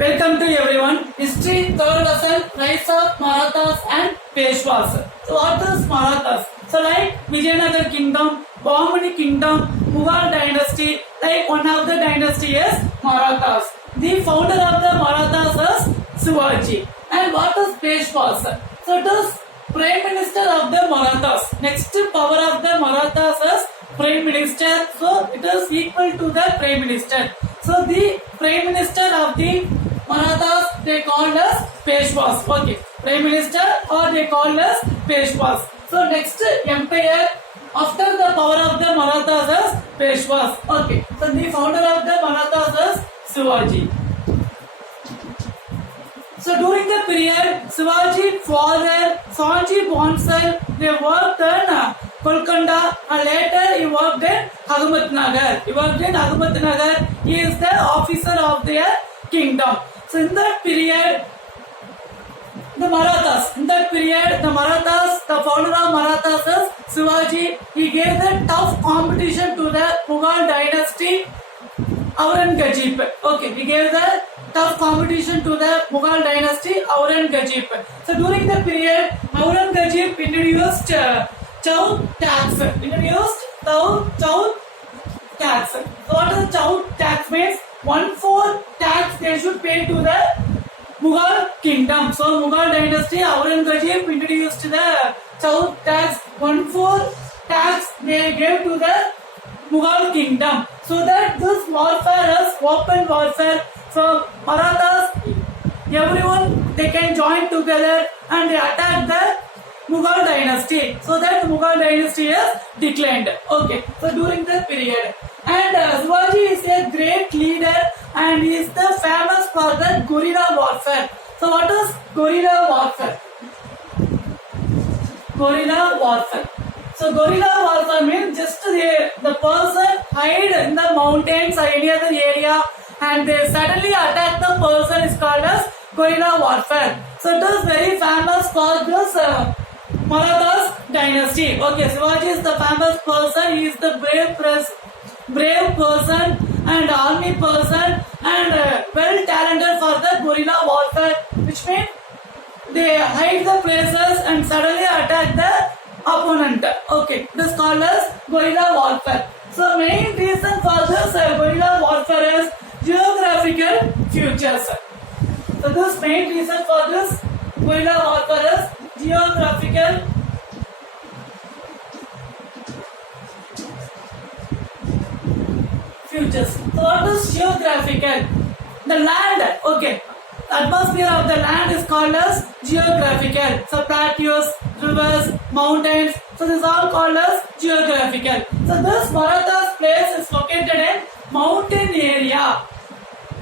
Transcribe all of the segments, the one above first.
Welcome to everyone. History third lesson, rise of Marathas and Peshwas. So what is Marathas? So like Vijayanagar kingdom, Bahmani kingdom, Mughal dynasty, like one of the dynasty is Marathas. The founder of the Marathas is Shivaji. And what is Peshwas? So it is Prime Minister of the Marathas. Next power of the Marathas is Prime Minister. So it is equal to the Prime Minister. So the Prime Minister of the Marathas they called as Peshwas. Okay, Prime Minister or they called as Peshwas. So next empire after the power of the Marathas is Peshwas. Okay, so the founder of the Marathas is Shivaji. So during the period, Shivaji father Sanji Bonsal they worked in Kolkanda and later he worked in Ahmednagar. He is the officer of their kingdom. So in that period, the Marathas, the founder of Marathas is Shivaji. He gave the tough competition to the Mughal dynasty Aurangzeb. Okay, he gave the tough competition to the Mughal dynasty Aurangzeb. So during the period, Aurangzeb introduced Chow tax. So what is Chow tax means? 1/4 tax they should pay to the Mughal kingdom. So Mughal dynasty Aurangzeb introduced the Chow tax. 1/4 tax they gave to the Mughal kingdom. So that this warfare is open warfare. So Marathas, everyone they can join together and they attack the Mughal dynasty. So that Mughal dynasty is declined. Okay. So during the period. And Shivaji is a great leader and he is the famous for the guerrilla warfare. So what is guerrilla warfare? Guerrilla warfare. So guerrilla warfare means just the person hide in the mountains or any other area and they suddenly attack the person is called as guerrilla warfare. So it is very famous for this Marathas dynasty. Okay, Shivaji is the famous person. He is the brave person and army person and well talented for the guerrilla warfare, which means they hide the places and suddenly attack the opponent. Okay, this is called as guerrilla warfare. So main reason for this guerrilla warfare is geographical features. So this main reason for this guerrilla warfare is geographical features. So what is geographical? The land, okay. The atmosphere of the land is called as geographical. So plateaus, rivers, mountains. So this is all called as geographical. So this Marathas place is located in mountain area.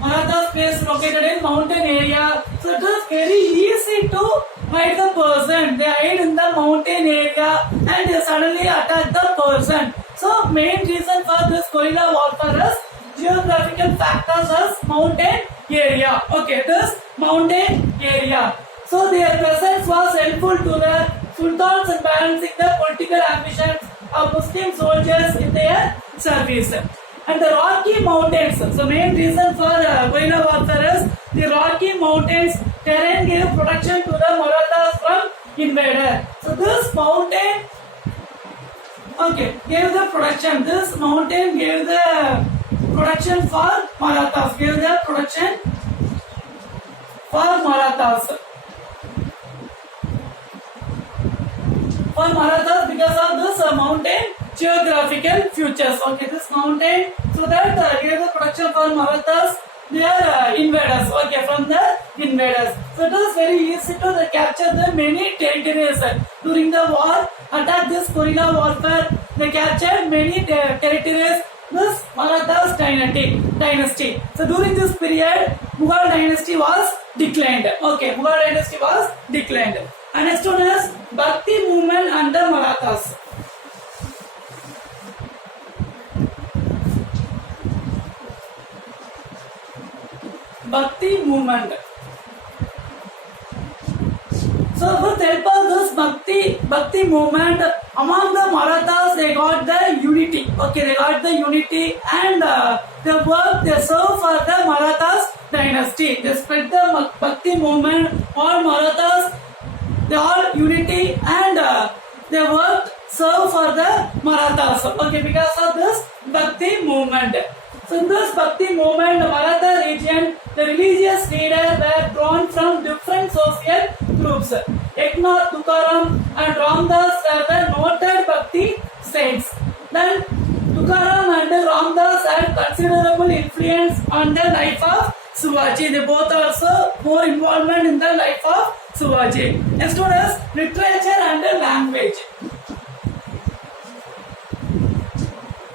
Marathas place is located in mountain area. So it is very easy to hide the person. They hide in the mountain area and they suddenly attack the person. So main reason for this guerrilla warfare is geographical factors as mountain area. Okay, this mountain area. So their presence was helpful to the sultans in balancing the political ambitions of Muslim soldiers in their service. And the Rocky Mountains. So main reason for guerrilla warfare is the Rocky Mountains terrain gave protection to the Marathas from invader. So this mountain gave the protection. This mountain gave the protection for Marathas. Gave the protection for Marathas. For Marathas because of this mountain geographical features. Okay, this mountain so that gave the protection for Marathas. They are invaders. Okay, from the invaders. So it was very easy to capture the many territories during the war. Attack this guerrilla warfare. They captured many territories. This Marathas dynasty. So during this period, Mughal dynasty was declined. Okay, Mughal dynasty was declined. And next one is Bhakti movement under Marathas. Bhakti movement. So with help of this Bhakti movement among the Marathas, they got the unity. Okay, they got the unity and they serve for the Marathas dynasty. They spread the Bhakti movement. All Marathas, they all unity and they worked serve for the Marathas. Okay, because of this Bhakti movement. So in this Bhakti movement, the Maratha region, the religious leaders were drawn from different social groups. Eknath, Tukaram and Ramdas were the noted Bhakti saints. Then Tukaram and Ramdas had considerable influence on the life of Shivaji. They both also more involvement in the life of Shivaji. Next one is literature and language.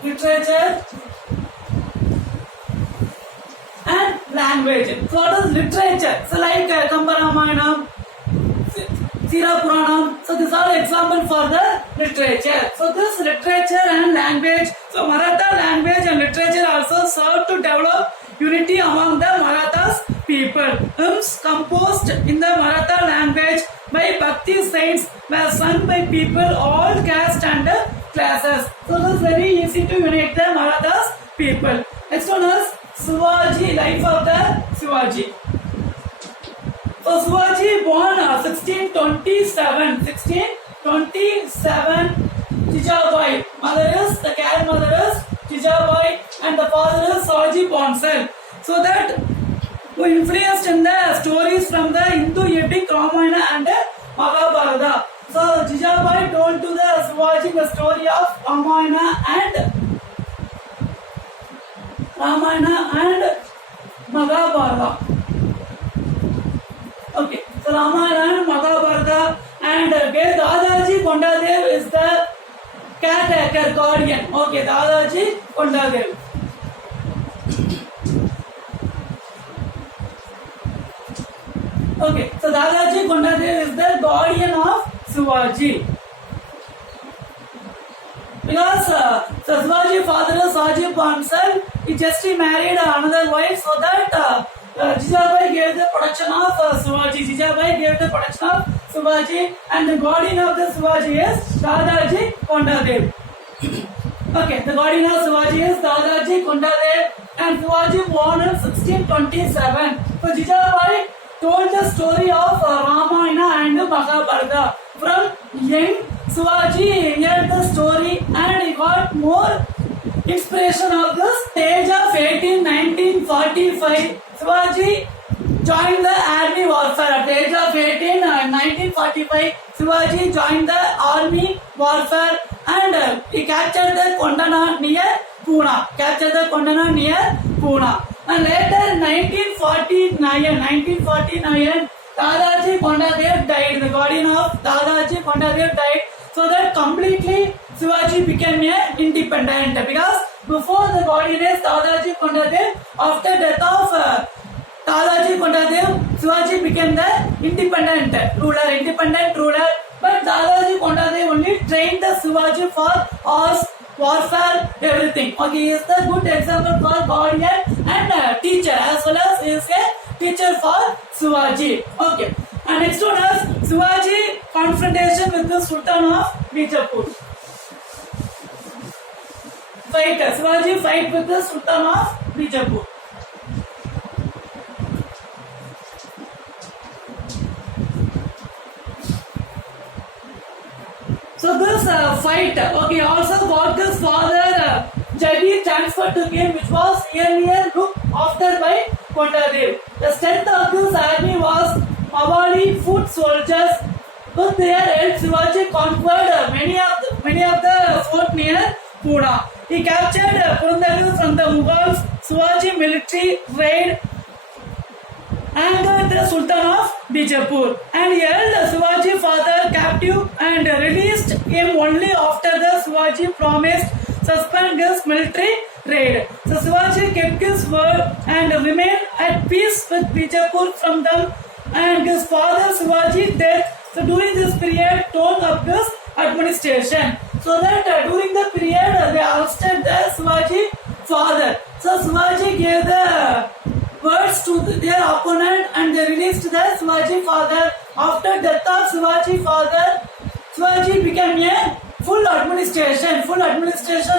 Literature and language. So what is literature? So like Kambaramayanam, Sira Puranam. So these are examples for the literature. So this literature and language. So Maratha language and literature also serve to develop unity among the Marathas people. Hymns composed in the Maratha language by Bhakti saints were sung by people all caste and classes. So it is very easy to unite the Marathas people. Next one is Shivaji, life of the Shivaji. So Shivaji born 1627. Jijabai. Mother is, the grandmother is Jijabai and the father is Shivaji Bonsal. So that who influenced in the stories from the Hindu epic Ramayana and Mahabharata. So Jijabai told to the Shivaji the story of Ramayana and Mahabharata. Okay, so Ramayana and Mahabharata, and where Dadaji Kondadev is the caretaker, guardian. Okay, Dadaji Kondadev. Okay, so Dadaji Kondadev is the guardian of Shivaji. Because so Shivaji father is Shivaji Bonsal, he just married another wife, so that Jijabai gave the protection of Shivaji. Jijabai gave the protection of Shivaji, and the guardian of the Shivaji is Dadaji Kondadev. Okay, the guardian of Shivaji is Dadaji Kondadev, and Shivaji born in 1627. So Jijabai told the story of Ramayana and Mahabharata. From young, Shivaji heard the story and he got more inspiration of this. Age of 1945, Shivaji joined the army warfare. At the age of 1945, Shivaji joined the army warfare and he captured the Kondana near Pune. And later in 1949, Dadaji Kondadev died. The guardian of Dadaji Kondadev died. So that completely Shivaji became independent. Because before the guardian is Dadaji Kondadev, after death of Dadaji Kondadev, Shivaji became the independent ruler. But Dadaji Kondadev only trained the Shivaji for horse, warfare, everything. Okay, he is the good example for guardian and teacher, as well as he is a teacher for Shivaji. Okay, and next one is Shivaji confrontation with the Sultan of Bijapur. Shivaji fight with the Sultan of Bijapur. So this fight, okay, also got his father Jagir transferred to him, which was earlier looked after by Kondadev. The strength of this army was Mawali foot soldiers. With their help, Shivaji conquered many of the fort near Pune. He captured Purandaru from the Mughals. Shivaji military raid angered the Sultan of Bijapur and held Shivaji father captive and released him only after the Shivaji promised suspend his military raid. So Shivaji kept his word and remained at peace with Bijapur from them and his father Shivaji death. So during this period, tone up his administration. So that during the period they ousted the Shivaji father. So Shivaji gave the words to their opponent and they released the Shivaji father. After death of Shivaji father, Shivaji became a full administration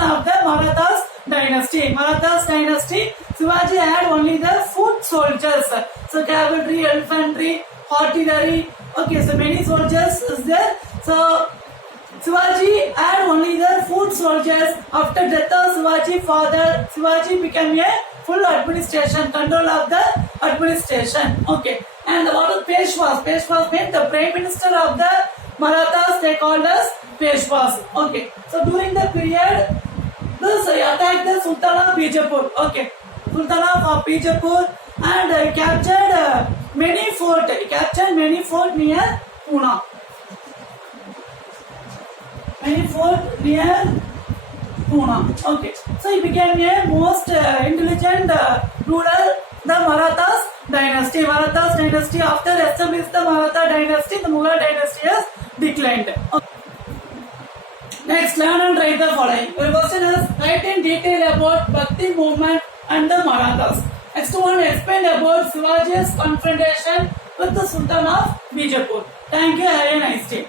of the Marathas dynasty. Marathas dynasty, Shivaji had only the foot soldiers. So cavalry, infantry, artillery. Okay, so many soldiers is there. So Shivaji had only the foot soldiers. After death of Shivaji father, Shivaji became a full administration, control of the administration. Okay. And what is Peshwas? Peshwas means the prime minister of the Marathas, they called as Peshwas. Okay. So during the period, this attacked the Sultan of Bijapur. Okay. Sultan of Bijapur and captured many forts. He captured many forts near Pune. Many forts near Pune. Okay. So he became a most intelligent ruler, the Marathas dynasty. Marathas dynasty, after established the Maratha dynasty, the Mughal dynasty has declined. Okay. Next, learn and write the following. Your question is, write in detail about Bhakti movement and the Marathas. Next one, explain about Shivaji's confrontation with the Sultan of Bijapur. Thank you. Have a nice day.